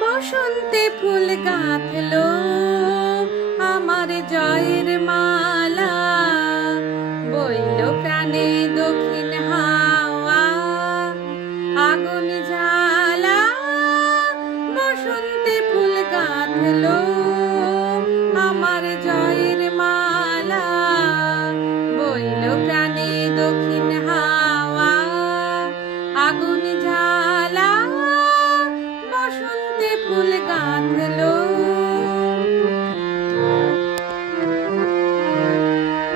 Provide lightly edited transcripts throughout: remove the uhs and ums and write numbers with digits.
বসন্তে ফুল গাঁথলো আমার জয়ের মালা, বইল প্রাণে দক্ষিণ হাওয়া আগুন জ্বালা। বসন্তে ফুল গাঁথলো আমার জয়ের মালা, বইল প্রাণে দক্ষিণ হাওয়া আগুন জ্বালা। বসন্তে ফুল গাঁথলো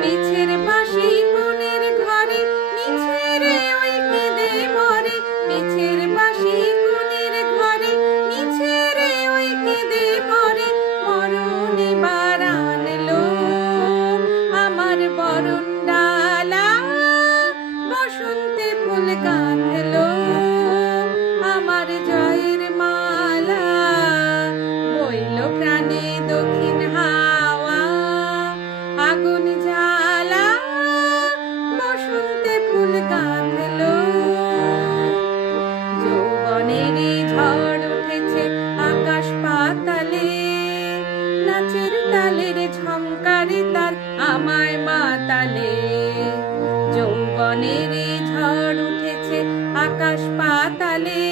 মিছের বাঁশি কোণের ঘরে, মিছে রে ওই কেঁদে মরে। মিছের বাঁশি কোণের ঘরে, মিছে রে ওই কেঁদে মরে। মরণ এবার আনলো আমার বরণ ডালা, বসন্তে ফুল গাঁথলো আমার জয়ের মালা, বইল প্রাণে দক্ষিণ হাওয়া আগুন জ্বালা। বসন্তে ফুল গাঁথলো যৌবনের ঝড় উঠেছে আকাশ পাতালে, নাচের তালের ঝংকারে তার আমায় মাতালে। যৌবনের ঝড় উঠেছে আকাশ পাতালে,